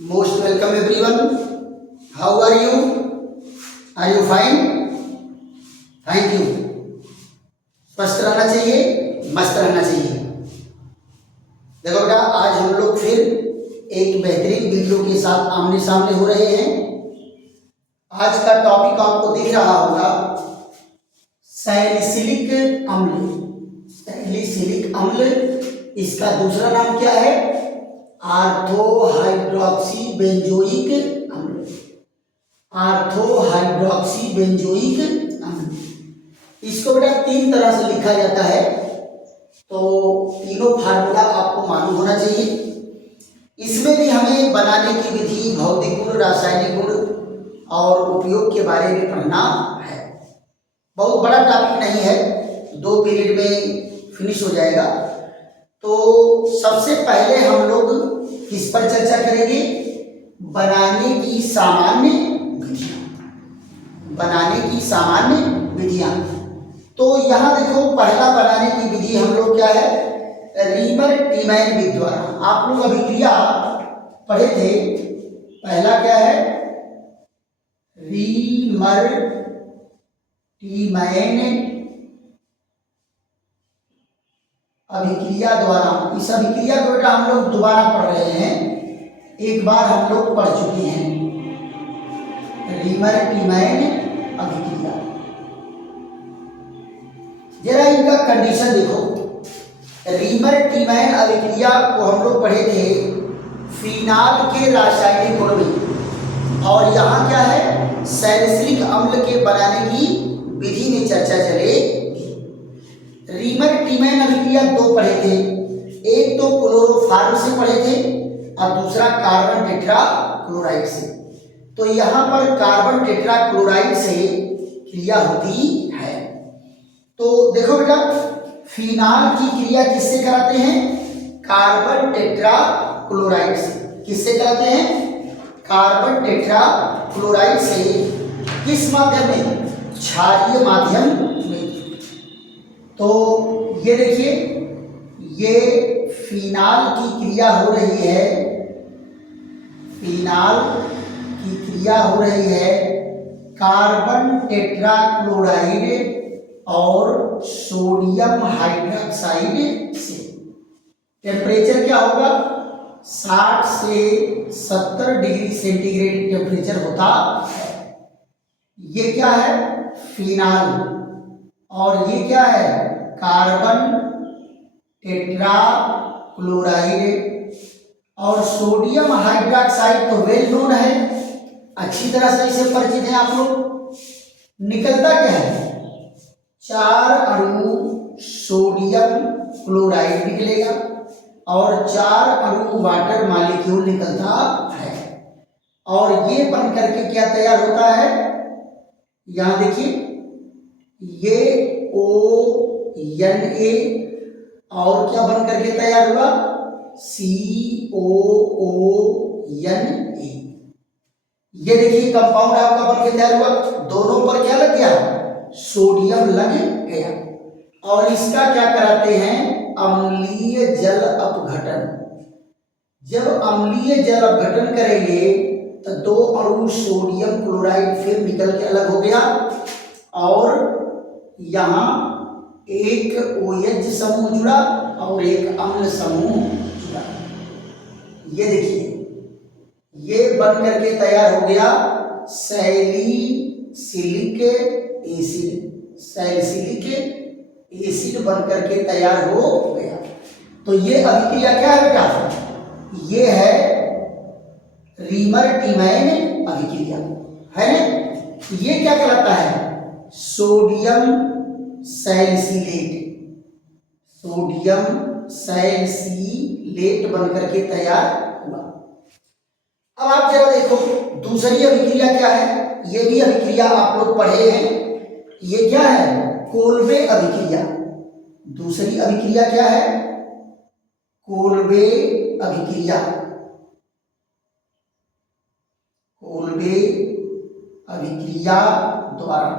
Most welcome everyone. How are you? Are you fine? Thank you. स्वस्थ रहना चाहिए, मस्त रहना चाहिए। देखो बेटा, आज हम लोग फिर एक बेहतरीन वीडियो के साथ आमने सामने हो रहे हैं। आज का टॉपिक आपको दिख रहा होगा, सैलिसिलिक अम्ल। सैलिसिलिक अम्ल, इसका दूसरा नाम क्या है? आर्थोहाइड्रोक्सी बेंजोइक अम्ल। आर्थोहाइड्रोक्सी बेंजोइक अम्ल, इसको बेटा तीन तरह से लिखा जाता है, तो तीनों फार्मूला आपको मालूम होना चाहिए। इसमें भी हमें बनाने की विधि, भौतिक गुण, रासायनिक गुण और उपयोग के बारे में पढ़ना है। बहुत बड़ा टॉपिक नहीं है, 2 पीरियड में फिनिश हो जाएगा। तो सबसे पहले हम लोग किस पर चर्चा करेंगे? बनाने की सामान्य विधियां। बनाने की सामान्य विधियां। तो यहाँ देखो, पहला बनाने की विधि हम लोग क्या है? रीमर टीमैन विधि द्वारा। आप लोग अभिक्रिया पढ़े थे, पहला क्या है? रीमर टीमैन अभिक्रिया द्वारा। इस अभिक्रिया को बेटा हम लोग दोबारा पढ़ रहे हैं, एक बार हम लोग पढ़ चुके हैं। रीमर टीमैन अभिक्रिया, जरा इनका कंडीशन देखो। रीमर टीमैन अभिक्रिया को हम लोग पढ़े थे फिनाल के रासायनिक गुण में, और यहाँ क्या है? सैलिसिलिक अम्ल के बनाने की विधि में चर्चा चलेगी। रीमर टीमैन अभिक्रिया 2 पढ़े थे, एक तो क्लोरोफॉर्म से पढ़े थे और दूसरा कार्बन टेट्रा क्लोराइड से। तो यहाँ पर कार्बन टेट्रा क्लोराइड से क्रिया होती है। तो देखो बेटा, फिनाल की क्रिया किससे कराते हैं? कार्बन टेट्रा क्लोराइड से। किससे कराते हैं? कार्बन टेट्रा क्लोराइड से। किस माध्यम में? क्षारीय माध्यम में। तो ये देखिए, ये फिनाल की क्रिया हो रही है। फिनाल की क्रिया हो रही है कार्बन टेट्रा क्लोराइड और सोडियम हाइड्रोक्साइड से। टेम्परेचर क्या होगा? 60 से 70 डिग्री सेंटीग्रेड टेम्परेचर होता है। ये क्या है? फिनाल। और ये क्या है? Carbon tetra chloride. और सोडियम हाइड्रोक्साइड तो वेल नोन है, अच्छी तरह से इसे परिचित हैं आप लोग। निकलता क्या है? 4 अणु सोडियम क्लोराइड निकलेगा और 4 अणु वाटर मॉलिक्यूल निकलता है। और ये बन करके क्या तैयार होता है? यहां देखिए, ये ONA और क्या बन करके तैयार हुआ? COONA। ये देखिए कंपाउंड आपका बन के तैयार हुआ। दोनों पर क्या लग गया? सोडियम लग गया। और इसका क्या कराते हैं? अम्लीय जल अपघटन। जब अम्लीय जल अपघटन करेंगे तो 2 अणु सोडियम क्लोराइड फिर निकल के अलग हो गया, और यहाँ एक OH समूह जुड़ा और एक अम्ल समूह जुड़ा। ये देखिए, ये बन करके तैयार हो गया सैलिसिलिक एसिड। सैलिसिलिक एसिड बन करके तैयार हो गया। तो ये अभिक्रिया क्या है बेटा? ये है रीमर टीमैन अभिक्रिया, है ना? ये क्या कहलाता है? Sodium salicylate. सोडियम सैलिसिलेट बन करके तैयार हुआ। अब आप जरा देखो, दूसरी अभिक्रिया क्या है? ये भी अभिक्रिया आप लोग पढ़े हैं। ये क्या है? कोल्बे अभिक्रिया। दूसरी अभिक्रिया क्या है? कोल्बे अभिक्रिया। कोल्बे अभिक्रिया द्वारा।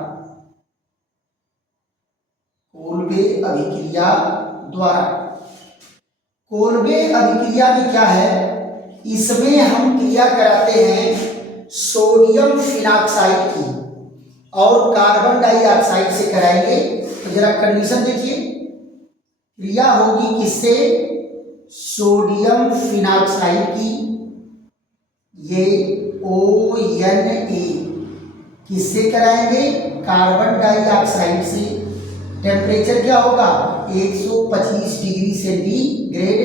कोल्बे अभिक्रिया द्वारा। कोल्बे अभिक्रिया में क्या है? इसमें हम क्रिया कराते हैं सोडियम फिनॉक्साइड की और कार्बन डाइऑक्साइड से कराएंगे। तो जरा कंडीशन देखिए, क्रिया होगी किससे? सोडियम फिनॉक्साइड की, ये ONA किससे कराएंगे? कार्बन डाइऑक्साइड से। टेम्परेचर क्या होगा? 125 डिग्री सेंटीग्रेड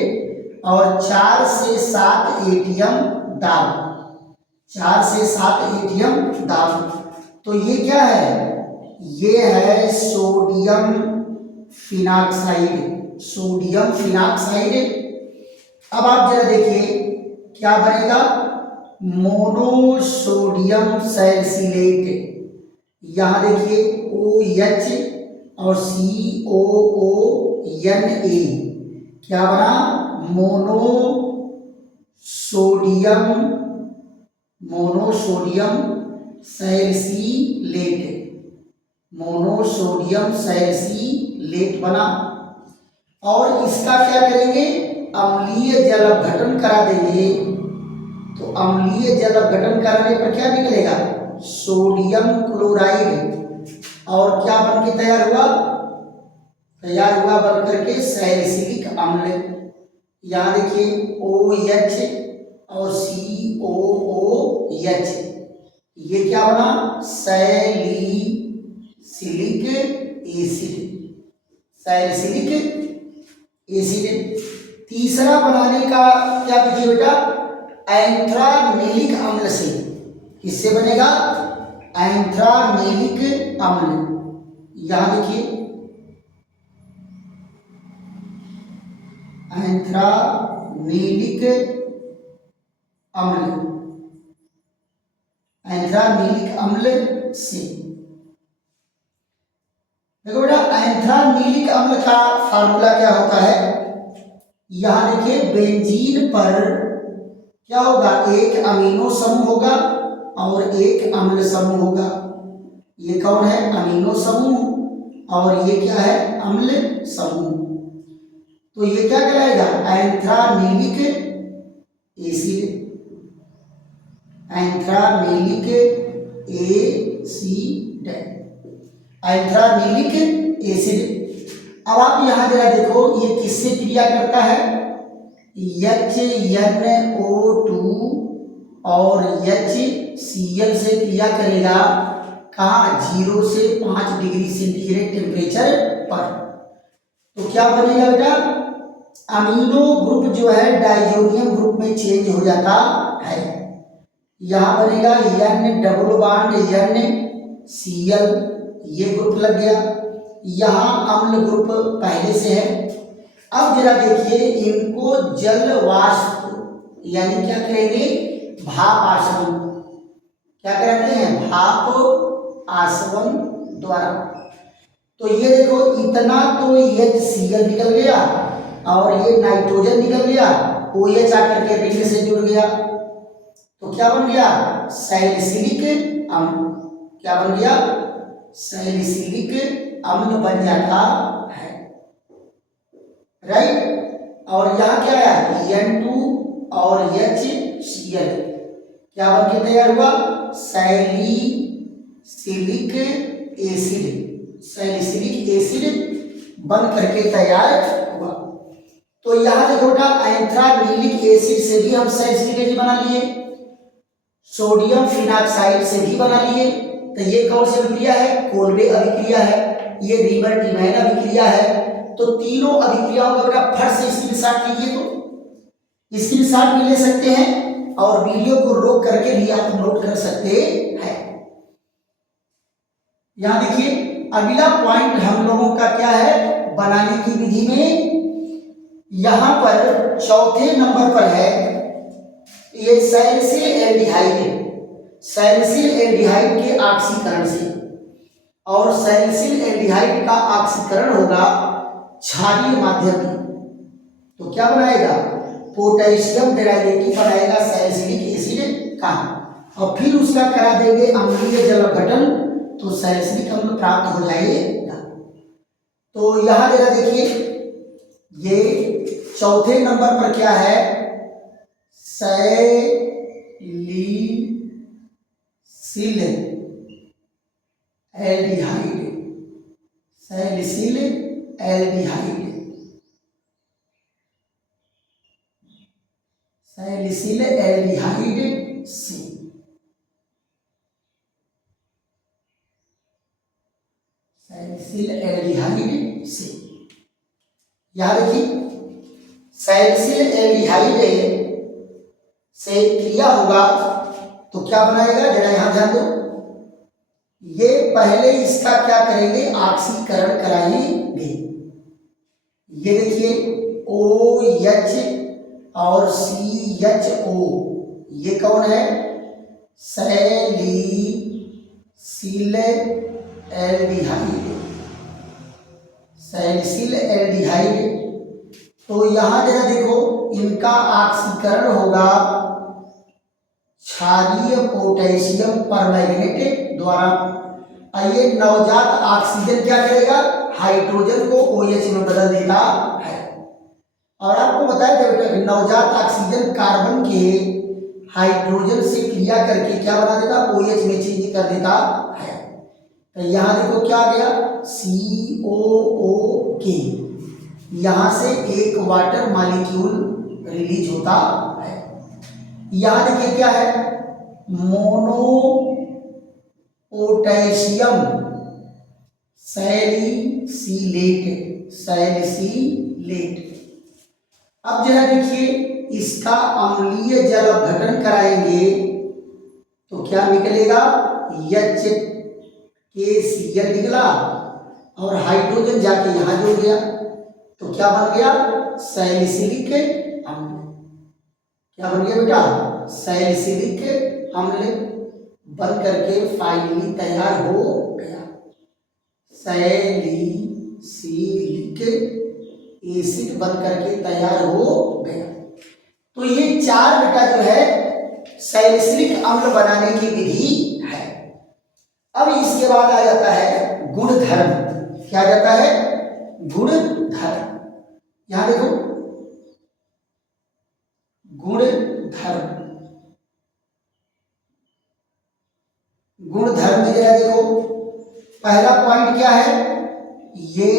और 4 से 7 एटीएम दाब, 4 से 7 एटीएम दाब। तो ये क्या है? ये है सोडियम फिनॉक्साइड, सोडियम फिनॉक्साइड। अब आप जरा देखिए क्या बनेगा? Monosodium salicylate. यहाँ देखिए OH और COONA क्या बना? मोनोसोडियम सैलिसिलेट, मोनोसोडियम सैलिसिलेट बना। और इसका क्या करेंगे? अम्लीय जल अपघटन करा देंगे। तो अम्लीय जल अपघटन कराने पर क्या निकलेगा? Sodium chloride. और क्या बन के तैयार हुआ? तैयार हुआ बन करके सैलिसिलिक अम्ल। यहाँ देखिए OH और COOH, ये क्या बना? Salicylic acid, salicylic acid. तीसरा बनाने का क्या विधि बेटा? एंथ्रामेलिक अम्ल से। किससे बनेगा? एंथ्रामेलिक अम्ल। यहां देखिए एंथ्रामेलिक अम्ल, एंथ्रामेलिक अम्ल से। देखो बेटा एंथ्रामेलिक अम्ल का फार्मूला क्या होता है? यहां देखिए बेंजीन पर क्या होगा? एक अमीनो समूह होगा और एक अम्ल समूह होगा। ये कौन है? अमीनो समूह। और ये क्या है? अम्ल समूह। तो ये क्या कहलाएगा? एंथ्रामेलिक एसिड, एंथ्रामेलिक एसिड, एंथ्रामेलिक एसिड। अब आप यहां जरा देखो ये किससे क्रिया करता है? HNO2 और HCl से क्रिया करेगा। कहाँ? 0 से 5 डिग्री सेंटीग्रेड टेम्परेचर पर। तो क्या बनेगा बेटा? अमीनो ग्रुप जो है डाइजोनियम ग्रुप में चेंज हो जाता है। यहां बनेगा N डबल बॉन्ड NCl, ये ग्रुप लग गया। यहाँ अम्ल ग्रुप पहले से है। अब जरा देखिए इनको जल वाष्प यानी क्या करेंगे? भाप आसवन। क्या कहते हैं? भाप आसवन द्वारा। तो ये देखो इतना तो HCl निकल गया और ये नाइट्रोजन निकल गया, OH आकर के रिंग से जुड़ गया। तो क्या बन गया? सैलिसिलिक अम्ल। क्या बन गया? सैलिसिलिक अम्ल बन जाता है, राइट। और यहाँ क्या आया? N2 और HCl क्या बन के तैयार हुआ? सैलिसिलिक एसिड, सैलिसिलिक एसिड बन करके तैयार हुआ। तो यहाँ देखो बेटा एंथ्रामेलिक एसिड से भी हम सैलिसिलिक बना लिए, सोडियम फिनॉक्साइड से भी बना लिए। तो ये कौन सी अभिक्रिया है? कोल्बे अभिक्रिया है। ये रीबर टीमैन अभिक्रिया है। तो तीनों अभिक्रियाओं का बेटा फट से स्क्रीनशॉट लीजिए। तो स्क्रीनशॉट भी ले सकते हैं और वीडियो को रोक करके भी आप नोट कर सकते हैं। यहां देखिए अगला पॉइंट हम लोगों का क्या है बनाने की विधि में। यहां पर चौथे नंबर पर है ये सैलिसिल एल्डिहाइड, सैलिसिल एल्डिहाइड के ऑक्सीकरण से। और सैलिसिल एल्डिहाइड का ऑक्सीकरण होगा क्षारीय माध्यम में। तो क्या बनाएगा? पोटेशियम डेराइवेटिव बनाएगा सैलिसिलिक एसिड का, और फिर उसका करा देंगे अम्लीय जल अपघटन, तो सैलिसिलिक अम्ल प्राप्त हो जाएगा। तो यहां जरा देखिए ये चौथे नंबर पर क्या है? Salicyl aldehyde, salicyl aldehyde, salicyl aldehyde से, सैलिसिल एल्डिहाइड से। याद रखिए सैलिसिल एल्डिहाइड से क्रिया होगा तो क्या बनाएगा, जरा यहां ध्यान दो। ये पहले इसका क्या करेंगे, ऑक्सीकरण कराएंगे। ये देखिए OH और CHO, ये कौन है, सैलिसिल एल्डिहाइड, सैलिसिल एल्डिहाइड। तो यहां जरा देखो इनका ऑक्सीकरण होगा क्षारीय पोटेशियम परमैंगनेट द्वारा। ये नवजात ऑक्सीजन क्या करेगा, हाइड्रोजन को OH में बदल देता है। और आपको बताया था नवजात ऑक्सीजन कार्बन के हाइड्रोजन से क्रिया करके क्या बना देता, OH में चेंज कर देता है। तो यहां देखो क्या आ गया, COOK, यहां से एक वाटर मॉलिक्यूल रिलीज होता है। यहां देखिए क्या है, मोनो पोटेशियम सैलिसिलेट, सैलिसिलेट। अब जरा देखिए इसका अम्लीय जल अपघटन कराएंगे तो क्या निकलेगा, HKCl निकला और हाइड्रोजन जाके यहां जुड़ गया तो क्या बन गया, सैलिसिलिक अम्ल। क्या बन गया बेटा, सैलिसिलिक अम्ल बन करके फाइनली तैयार हो गया, सैलिसिलिक एसिड बन करके तैयार हो गया। तो ये चार बेटा जो है सैलिसिलिक अम्ल बनाने की विधि है। अब इसके बाद आ जाता है गुणधर्म। क्या आ जाता है, गुणधर्म। यहां देखो गुणधर्म, गुणधर्म में जरा देखो पहला पॉइंट क्या है, ये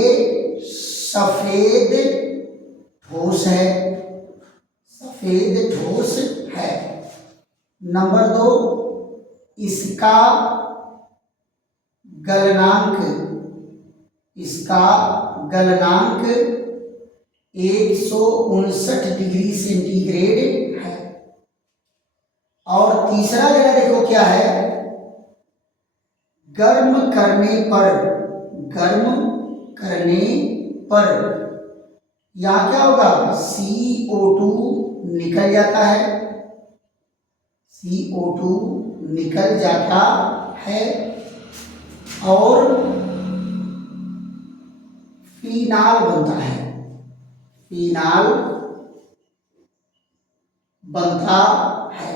सफेद ठोस है, सफेद ठोस है। नंबर 2, इसका गलनांक, इसका गलनांक 159 डिग्री सेंटीग्रेड है। और तीसरा जरा देखो क्या है, गर्म करने पर, गर्म करने पर यहां क्या होगा, CO2 निकल जाता है, CO2 निकल जाता है और फिनाल बनता है, फिनाल बनता है।